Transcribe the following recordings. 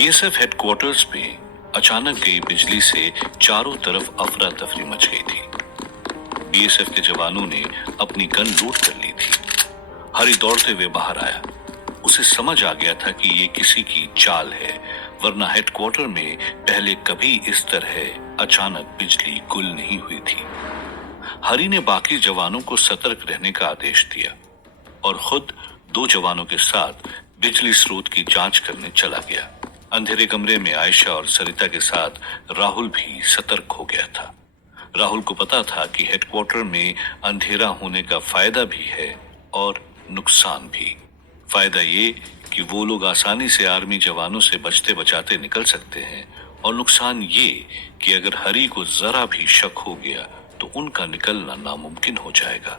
BSF headquarters में अचानक गई बिजली से चारों तरफ अफरा तफरी मच गई थी। बीएसएफ के जवानों ने अपनी गन लोड कर ली थी। हरी दौड़ते हुए बाहर आया। उसे समझ आ गया था कि ये किसी की चाल है, वरना हेडक्वार्टर में पहले कभी इस तरह अचानक बिजली गुल नहीं हुई थी। हरी ने बाकी जवानों को सतर्क रहने का आदेश दिया और खुद 2 जवानों के साथ बिजली स्रोत की जांच करने चला गया। अंधेरे कमरे में आयशा और सरिता के साथ राहुल भी सतर्क हो गया था। राहुल को पता था कि हेडक्वार्टर में अंधेरा होने का फायदा भी है और नुकसान भी। फायदा ये कि वो लोग आसानी से आर्मी जवानों से बचते बचाते निकल सकते हैं, और नुकसान ये कि अगर हरी को जरा भी शक हो गया तो उनका निकलना नामुमकिन हो जाएगा।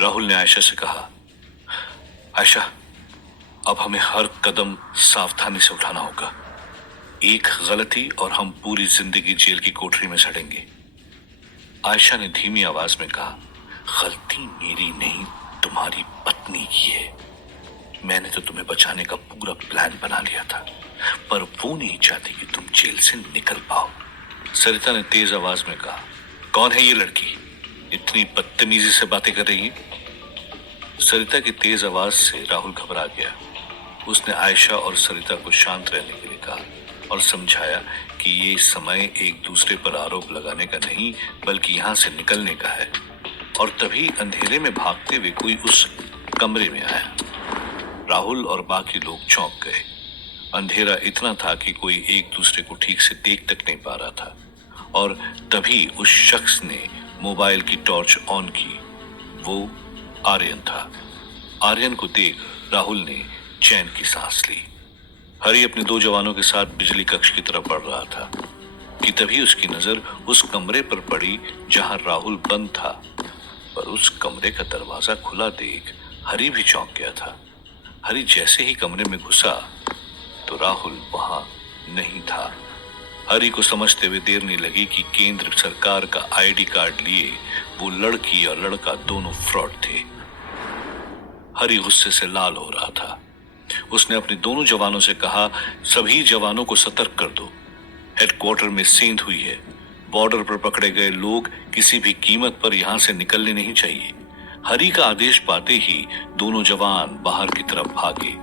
राहुल ने आयशा से कहा, आयशा, अब हमें हर कदम सावधानी से उठाना होगा। एक गलती और हम पूरी जिंदगी जेल की कोठरी में सड़ेंगे। आयशा ने धीमी आवाज में कहा, गलती मेरी नहीं, तुम्हारी पत्नी की है। मैंने तो तुम्हें बचाने का पूरा प्लान बना लिया था, पर वो नहीं चाहती कि तुम जेल से निकल पाओ। सरिता ने तेज आवाज में कहा, कौन है ये लड़की, इतनी बदतमीजी से बातें कर रही है? सरिता की तेज आवाज से राहुल घबरा गया। उसने आयशा और सरिता को शांत रहने के लिए कहा और समझाया कि ये समय एक दूसरे पर आरोप लगाने का नहीं, बल्कि यहाँ से निकलने का है। और तभी अंधेरे में भागते हुए कोई उस कमरे में आया। राहुल और बाकी लोग चौंक गए। अंधेरा इतना था कि कोई एक दूसरे को ठीक से देख तक नहीं पा रहा था, और तभी उस शख्स ने मोबाइल की टॉर्च ऑन की। वो आर्यन था। आर्यन को देख राहुल ने चैन की सांस ली। हरी अपने 2 जवानों के साथ बिजली कक्ष की तरफ बढ़ रहा था कि तभी उसकी नजर उस कमरे पर पड़ी जहां राहुल बंद था। पर उस कमरे का दरवाजा खुला देख हरी भी चौंक गया था। हरी जैसे ही कमरे में घुसा तो राहुल वहां नहीं था। हरी को समझते हुए देर नहीं लगी कि केंद्र सरकार का आईडी कार्ड लिए वो लड़की और लड़का दोनों फ्रॉड थे। हरी गुस्से से लाल हो रहा था। उसने अपने दोनों जवानों से कहा, सभी जवानों को सतर्क कर दो। हेडक्वार्टर में सेंध हुई है। बॉर्डर पर पकड़े गए लोग किसी भी कीमत पर यहां से निकलने नहीं चाहिए। हरी का आदेश पाते ही दोनों जवान बाहर की तरफ भागे।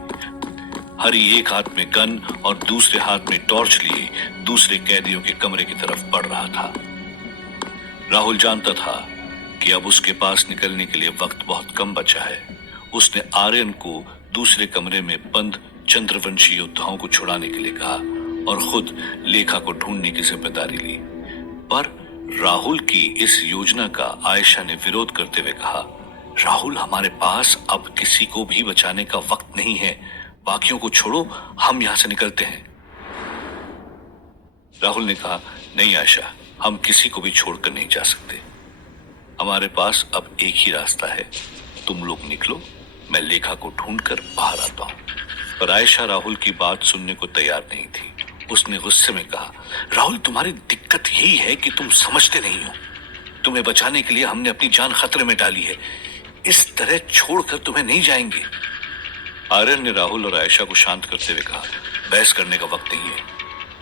हरी एक हाथ में गन और दूसरे हाथ में टॉर्च लिए दूसरे कैदियों के कमरे की तरफ बढ़ रहा था। राहुल जानता था कि अब उसके पास निकलने के लिए वक्त बहुत कम बचा है। उसने आर्यन को दूसरे कमरे में बंद चंद्रवंशी योद्धाओं को छुड़ाने के लिए कहा और खुद लेखा को ढूंढने की जिम्मेदारी ली। पर राहुल की इस योजना का आयशा ने विरोध करते हुए कहा, राहुल, हमारे पास अब किसी को भी बचाने का वक्त नहीं है। बाकियों को छोड़ो, हम यहां से निकलते हैं। राहुल ने कहा, नहीं आयशा, हम किसी को भी छोड़कर नहीं जा सकते। हमारे पास अब एक ही रास्ता है। तुम लोग निकलो, मैं लेखा को ढूंढकर बाहर आता हूं। पर आयशा राहुल की बात सुनने को तैयार नहीं थी। उसने गुस्से में कहा, राहुल, तुम्हारी दिक्कत यही है कि तुम समझते नहीं हो। तुम्हें बचाने के लिए हमने अपनी जान खतरे में डाली है। इस तरह छोड़कर तुम्हें नहीं जाएंगे। आर्यन ने राहुल और आयशा को शांत करते हुए कहा, बहस करने का वक्त नहीं है।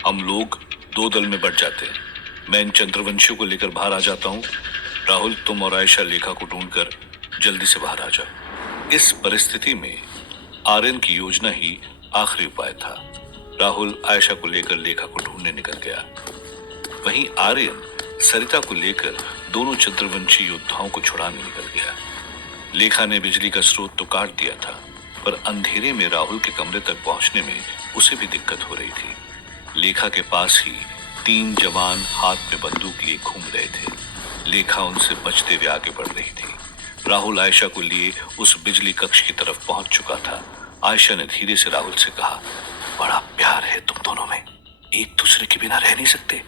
हम लोग 2 दल में बढ़ जाते हैं। मैं इन चंद्रवंशियों को लेकर बाहर आ जाता हूँ। राहुल, तुम और आयशा लेखा को ढूंढकर जल्दी से बाहर आ जाओ। इस परिस्थिति में आर्यन की योजना ही आखिरी उपाय था। राहुल आयशा को लेकर लेखा को ढूंढने निकल गया। वहीं आर्यन सरिता को लेकर दोनों चंद्रवंशी योद्धाओं को छुड़ाने निकल गया। लेखा ने बिजली का स्रोत तो काट दिया था, पर अंधेरे में राहुल के कमरे तक पहुंचने में उसे भी दिक्कत हो रही थी। लेखा के पास ही 3 जवान हाथ में बंदूक लिए घूम रहे थे। लेखा उनसे बचते हुए आगे बढ़ रही थी। राहुल आयशा को लिए उस बिजली कक्ष की तरफ पहुंच चुका था। आयशा ने धीरे से राहुल से कहा, बड़ा प्यार है तुम दोनों में, एक दूसरे के बिना रह नहीं सकते।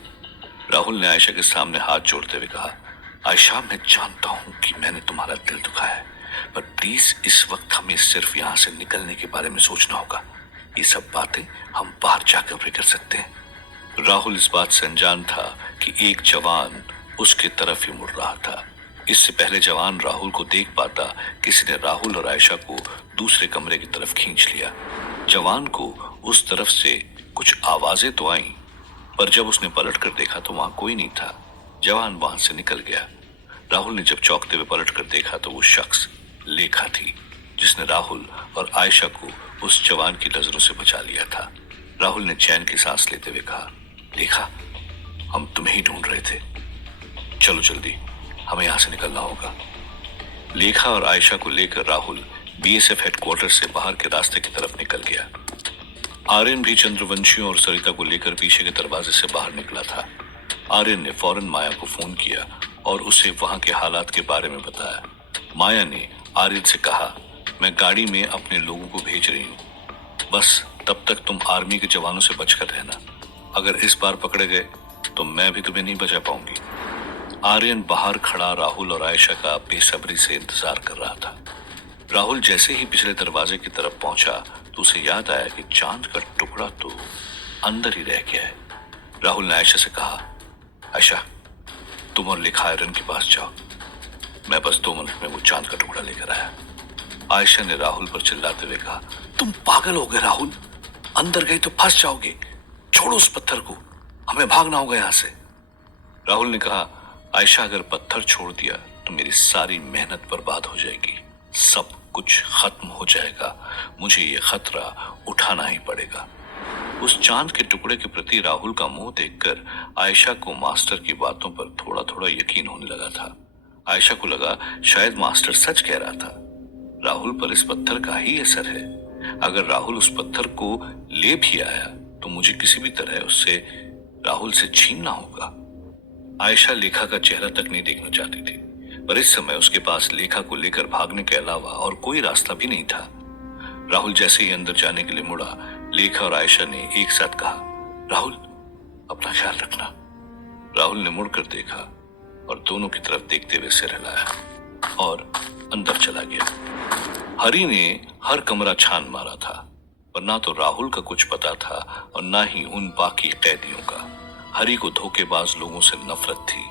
राहुल ने आयशा के सामने हाथ जोड़ते हुए कहा, आयशा, मैं जानता हूं कि मैंने तुम्हारा दिल दुखाया है, पर प्लीज इस वक्त हमें सिर्फ यहाँ से निकलने के बारे में सोचना होगा। ये सब बातें हम बाहर जाकर भी कर सकते हैं। राहुल इस बात से अनजान था कि एक जवान उसके तरफ ही मुड़ रहा था। इससे पहले जवान राहुल को देख पाता, किसी ने राहुल और आयशा को दूसरे कमरे की तरफ खींच लिया। जवान को उस तरफ से कुछ आवाजें तो आईं, पर जब उसने पलट कर देखा तो वहां कोई नहीं था। जवान वहां से निकल गया। राहुल ने जब चौंकते हुए पलट कर देखा तो वो शख्स लेखा थी, जिसने राहुल और आयशा को उस जवान की नजरों से बचा लिया था। राहुल ने चैन की सांस लेते हुए कहा, लेखा, हम तुम्हें ही ढूंढ रहे थे, चलो जल्दी, हमें यहां से निकलना होगा। लेखा और आयशा को लेकर राहुल बीएसएफ हेडक्वार्टर से बाहर के रास्ते की तरफ निकल गया। आर्यन भी चंद्रवंशियों और सरिता को लेकर पीछे के दरवाजे से बाहर निकला था। आर्यन ने फौरन माया को फोन किया और उसे वहां के हालात के बारे में बताया। माया ने आर्यन से कहा, मैं गाड़ी में अपने लोगों को भेज रही हूँ, बस तब तक तुम आर्मी के जवानों से बचकर रहना। अगर इस बार पकड़े गए तो मैं भी तुम्हें नहीं बचा पाऊंगी। आर्यन बाहर खड़ा राहुल और आयशा का बेसब्री से इंतजार कर रहा था। राहुल जैसे ही पिछले दरवाजे की तरफ पहुंचा तो उसे याद आया कि चांद का टुकड़ा तो अंदर ही रह गया है। राहुल ने आयशा से कहा, आयशा, तुम और लेखा आयरन के पास जाओ, मैं बस 2 मिनट में वो चांद का टुकड़ा लेकर आया। आयशा ने राहुल पर चिल्लाते हुए कहा, तुम पागल हो गए राहुल, अंदर गई तो फंस जाओगे, छोड़ो उस पत्थर को, हमें भागना होगा यहां से। राहुल ने कहा, आयशा, अगर पत्थर छोड़ दिया तो मेरी सारी मेहनत बर्बाद हो जाएगी, सब कुछ खत्म हो जाएगा, मुझे ये खतरा उठाना ही पड़ेगा। उस चांद के टुकड़े के प्रति राहुल का मुंह देखकर आयशा को मास्टर की बातों पर थोड़ा थोड़ा यकीन होने लगा था। आयशा को लगा शायद मास्टर सच कह रहा था, राहुल पर इस पत्थर का ही असर है। अगर राहुल उस पत्थर को ले भी आया तो मुझे किसी भी तरह उससे राहुल से छीनना होगा। आयशा लेखा का चेहरा तक नहीं देखना चाहती थी, पर इस समय उसके पास लेखा को लेकर भागने के अलावा और कोई रास्ता भी नहीं था। राहुल जैसे ही अंदर जाने के लिए मुड़ा, लेखा और आयशा ने एक साथ कहा, राहुल, अपना ख्याल रखना। राहुल ने मुड़कर देखा और दोनों की तरफ देखते हुए सिर हिलाया और अंदर चला गया। हरी ने हर कमरा छान मारा था, पर ना तो राहुल का कुछ पता था और ना ही उन बाकी कैदियों का। हरी को धोखेबाज लोगों से नफरत थी।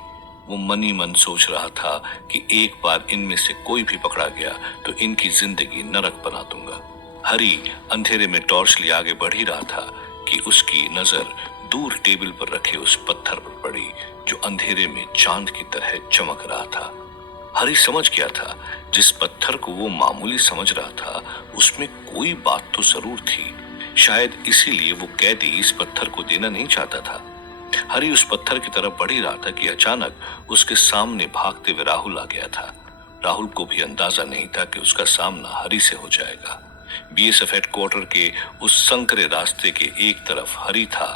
वो मन ही मन सोच रहा था कि एक बार इनमें से कोई भी पकड़ा गया तो इनकी जिंदगी नरक बना दूंगा। हरी अंधेरे में टॉर्च लिए आगे बढ़ ही रहा था कि उसकी नजर दूर टेबल पर रखे उस पत्थर पर पड़ी जो अंधेरे में चांद की तरह चमक रहा था। हरी समझ गया था जिस पत्थर को वो मामूली समझ रहा था उसमें कोई बात तो जरूर थी। शायद इसीलिए वो कैदी इस पत्थर को देना नहीं चाहता था। हरी उस पत्थर की तरफ बढ़ ही रहा था कि अचानक उसके सामने भागते हुए राहुल आ गया था। राहुल को भी अंदाजा नहीं था कि उसका सामना हरी से हो जाएगा। बीएसएफ हेडक्वार्टर के उस संकरे रास्ते के एक तरफ हरी था,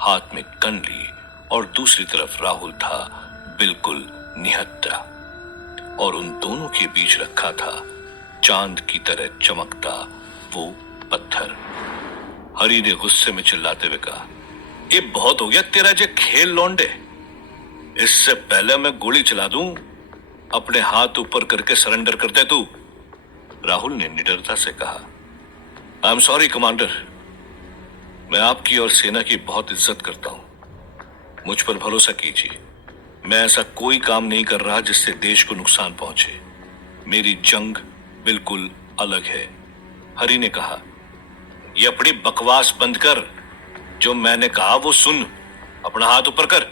हाथ में गन लिए, और दूसरी तरफ राहुल था, बिल्कुल निहत्था, और उन दोनों के बीच रखा था चांद की तरह चमकता वो पत्थर। हरी ने गुस्से में चिल्लाते हुए कहा, ये बहुत हो गया तेरा जे खेल लौंडे, इससे पहले मैं गोली चला दूं, अपने हाथ ऊपर करके सरेंडर कर दे तू। राहुल ने निडरता से कहा, आई एम सॉरी कमांडर, मैं आपकी और सेना की बहुत इज्जत करता हूं, मुझ पर भरोसा कीजिए, मैं ऐसा कोई काम नहीं कर रहा जिससे देश को नुकसान पहुंचे, मेरी जंग बिल्कुल अलग है। हरी ने कहा, ये अपनी बकवास बंद कर, जो मैंने कहा वो सुन, अपना हाथ ऊपर कर।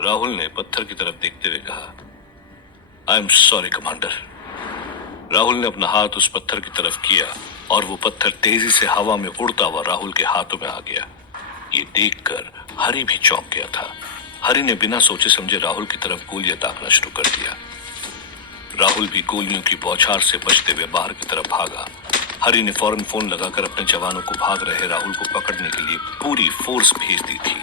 राहुल ने पत्थर की तरफ देखते हुए कहा, I am sorry commander. Rahul ने अपना हाथ उस पत्थर की तरफ किया और वो पत्थर तेजी से हवा में उड़ता हुआ राहुल के हाथों में आ गया। ये देखकर हरी भी चौंक गया था। हरी ने बिना सोचे समझे राहुल की तरफ गोलियां दागना शुरू कर दिया। राहुल भी गोलियों की बौछार से बचते हुए बाहर की तरफ भागा। हरी ने फौरन फोन लगाकर अपने जवानों को भाग रहे राहुल को पकड़ने के लिए पूरी फोर्स भेज दी थी।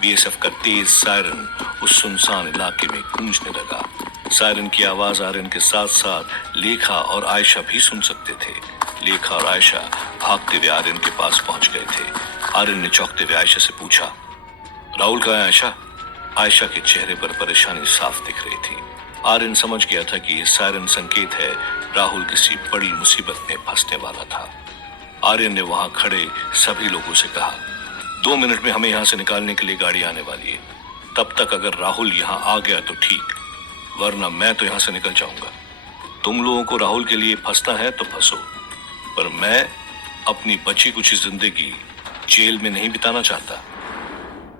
बीएसएफ का तेज सायरन उस सुनसान इलाके में गूंजने लगा। सायरन की आवाज आर्यन के साथ साथ लेखा और आयशा भी सुन सकते थे। लेखा और आयशा भागते हुए आर्यन के पास पहुंच गए थे। आर्यन ने चौंकते हुए आयशा से पूछा, राहुल कहाँ है आयशा? आयशा के चेहरे पर परेशानी साफ दिख रही थी। आर्यन समझ गया था कि यह सायरन संकेत है राहुल किसी बड़ी मुसीबत में फंसने वाला था। आर्यन ने वहां खड़े सभी लोगों से कहा, 2 मिनट में हमें यहां से निकालने के लिए गाड़ी आने वाली है, तब तक अगर राहुल यहां आ गया तो ठीक, वरना मैं तो यहां से निकल जाऊंगा। तुम लोगों को राहुल के लिए फंसना है तो फंसो, पर मैं अपनी बची कुछ जिंदगी जेल में नहीं बिताना चाहता।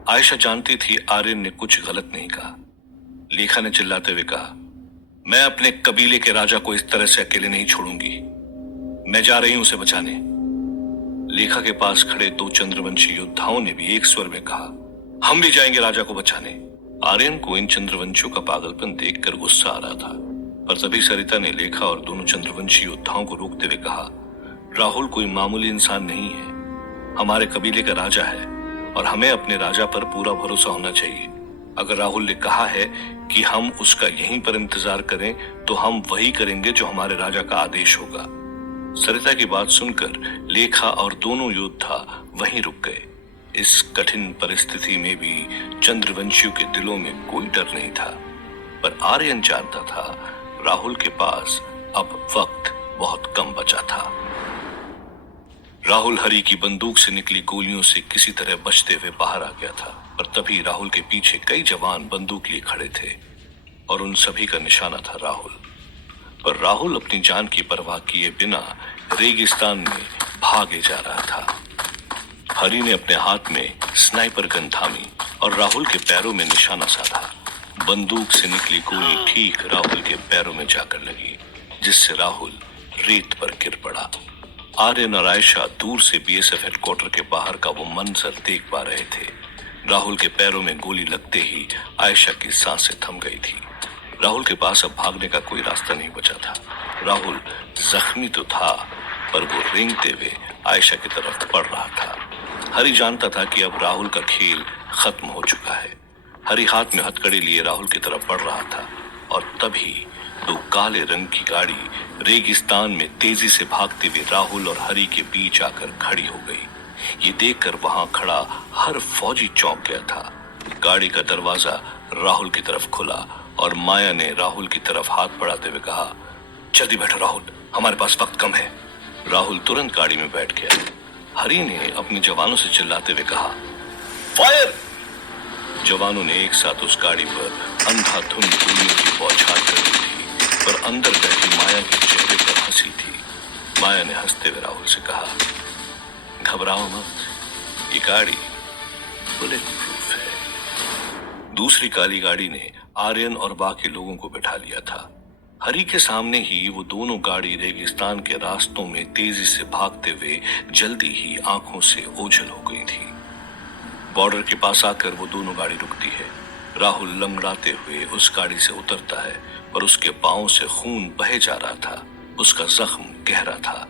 आयशा जानती थी आर्यन ने कुछ गलत नहीं कहा। लेखा ने चिल्लाते हुए कहा, मैं अपने कबीले के राजा को इस तरह से अकेले नहीं छोड़ूंगी। मैं जा रही हूं उसे बचाने। लेखा के पास खड़े दो चंद्रवंशी योद्धाओं ने भी एक स्वर में कहा, हम भी जाएंगे राजा को बचाने। आर्यन को इन चंद्रवंशियों का पागलपन देखकर गुस्सा आ रहा था, पर तभी सरिता ने लेखा और दोनों चंद्रवंशी योद्धाओं को रोकते हुए कहा, राहुल कोई मामूली इंसान नहीं है, हमारे कबीले का राजा है और हमें अपने राजा पर पूरा भरोसा होना चाहिए। अगर राहुल ने कहा है कि हम उसका यहीं पर इंतजार करें तो हम वही करेंगे जो हमारे राजा का आदेश होगा। सरिता की बात सुनकर लेखा और दोनों योद्धा वहीं रुक गए। इस कठिन परिस्थिति में भी चंद्रवंशियों के दिलों में कोई डर नहीं था, पर आर्यन जानता था राहुल के पास अब वक्त बहुत कम बचा था। राहुल हरी की बंदूक से निकली गोलियों से किसी तरह बचते हुए बाहर आ गया था, पर तभी राहुल के पीछे कई जवान बंदूक लिए खड़े थे और उन सभी का निशाना था राहुल। पर राहुल अपनी जान की परवाह किए बिना रेगिस्तान में भागे जा रहा था। हरी ने अपने हाथ में स्नाइपर गन थामी और राहुल के पैरों में निशाना साधा। बंदूक से निकली गोली ठीक राहुल के पैरों में जाकर लगी, जिससे राहुल रेत पर गिर पड़ा। आर्यन और आयशा दूर से बीएसएफ हेडक्वार्टर के बाहर का वो मंजर देख पा रहे थे। राहुल के पैरों में गोली लगते ही आयशा की सांसें थम गई थी। राहुल के पास अब भागने का कोई रास्ता नहीं बचा था। राहुल जख्मी तो था, पर वो रेंगते हुए आयशा की तरफ बढ़ रहा था। हरी जानता था कि अब राहुल का खेल खत्म हो चुका है। हरी हाथ में हथकड़ी लिए राहुल की तरफ बढ़ रहा था और तभी दो काले रंग की गाड़ी रेगिस्तान में तेजी से भागते हुए राहुल और हरी के बीच आकर खड़ी हो गई। ये देखकर वहां खड़ा हर फौजी चौंक गया था। गाड़ी का दरवाजा राहुल की तरफ खुला और माया ने राहुल की तरफ हाथ बढ़ाते हुए कहा, जल्दी बैठो राहुल, हमारे पास वक्त कम है। राहुल तुरंत गाड़ी में बैठ गया। हरी ने अपने जवानों से चिल्लाते हुए कहा, फायर! जवानों ने एक साथ उस गाड़ी पर अंधाधुंध गोलियों की बौछार कर दी थी, पर अंदर बैठी माया के चेहरे पर हंसी थी। माया ने हंसते हुए राहुल से कहा, घबराओ मत, ये गाड़ी बुलेट प्रूफ है। दूसरी काली गाड़ी ने आर्यन और बाकी लोगों को बिठा लिया था। हरी के सामने ही वो दोनों गाड़ी रेगिस्तान के रास्तों में तेजी से भागते हुए जल्दी ही आंखों से ओझल हो गई थी। बॉर्डर के पास आकर वो दोनों गाड़ी रुकती है। राहुल लंगड़ाते हुए उस गाड़ी से उतरता है, पर उसके पांव से खून बहे जा रहा था। उसका जख्म गहरा था।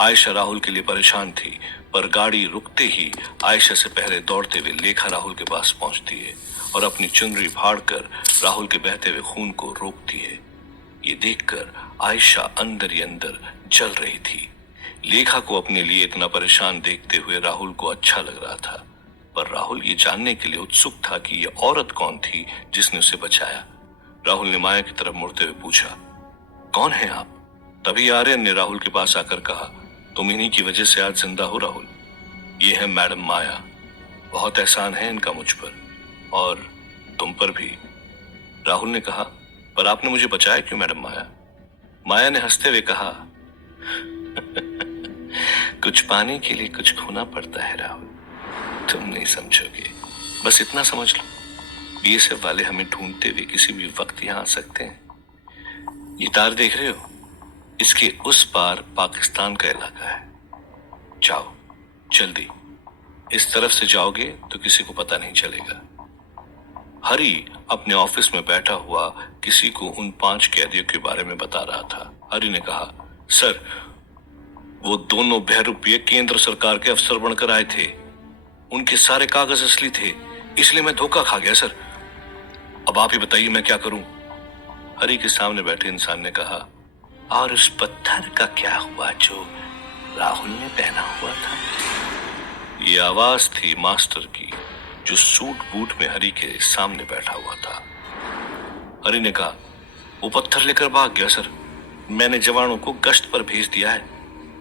आयशा राहुल के लिए परेशान थी, पर गाड़ी रुकते ही आयशा से पहले दौड़ते हुए लेखा राहुल के पास पहुंचती है और अपनी चुनरी फाड़कर राहुल के बहते हुए खून को रोकती है। ये देखकर आयशा अंदर ही अंदर जल रही थी। लेखा को अपने लिए इतना परेशान देखते हुए राहुल को अच्छा लग रहा था, पर राहुल ये जानने के लिए उत्सुक था कि ये औरत कौन थी जिसने उसे बचाया। राहुल ने माया की तरफ मुड़ते हुए पूछा, कौन है आप? तभी आर्यन ने राहुल के पास आकर कहा, तुम इन्हीं की वजह से आज जिंदा हो राहुल। ये है मैडम माया, बहुत एहसान है इनका मुझ पर और तुम पर भी। राहुल ने कहा, पर आपने मुझे बचाया क्यों मैडम माया? माया ने हंसते हुए कहा, कुछ पाने के लिए कुछ खोना पड़ता है राहुल, तुम नहीं समझोगे। बस इतना समझ लो, बीएसएफ वाले हमें ढूंढते हुए किसी भी वक्त यहाँ आ सकते हैं। ये तार देख रहे हो, इसके उस पार पाकिस्तान का इलाका है। जाओ जल्दी, इस तरफ से जाओगे तो किसी को पता नहीं चलेगा। हरी अपने ऑफिस में बैठा हुआ किसी को उन 5 कैदियों के बारे में बता रहा था। हरी ने कहा, सर वो दोनों बहरूपिये केंद्र सरकार के अफसर बनकर आए थे, उनके सारे कागज असली थे, इसलिए मैं धोखा खा गया सर। अब आप ही बताइए मैं क्या करूं? हरी के सामने बैठे इंसान ने कहा, और उस पत्थर का क्या हुआ जो राहुल ने पहना हुआ था? ये आवाज थी मास्टर की, जो सूट बूट में हरी के सामने बैठा हुआ था। हरी ने कहा, वो पत्थर लेकर भाग गया सर, मैंने जवानों को गश्त पर भेज दिया है,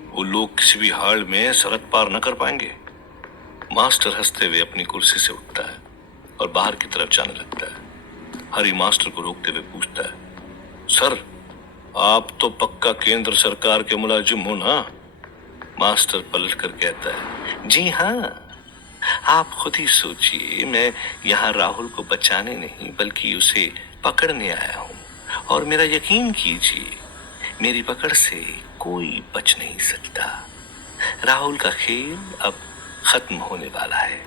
वो लोग किसी भी हाल में सरहद पार न कर पाएंगे। मास्टर हंसते हुए अपनी कुर्सी से उठता है और बाहर की तरफ जाने लगता है। हरी मास्टर को रोकते हुए पूछता है, सर आप तो पक्का केंद्र सरकार के मुलाजिम हो ना? मास्टर पलट कर कहता है, जी हाँ, आप खुद ही सोचिए, मैं यहाँ राहुल को बचाने नहीं बल्कि उसे पकड़ने आया हूँ। और मेरा यकीन कीजिए, मेरी पकड़ से कोई बच नहीं सकता। राहुल का खेल अब खत्म होने वाला है।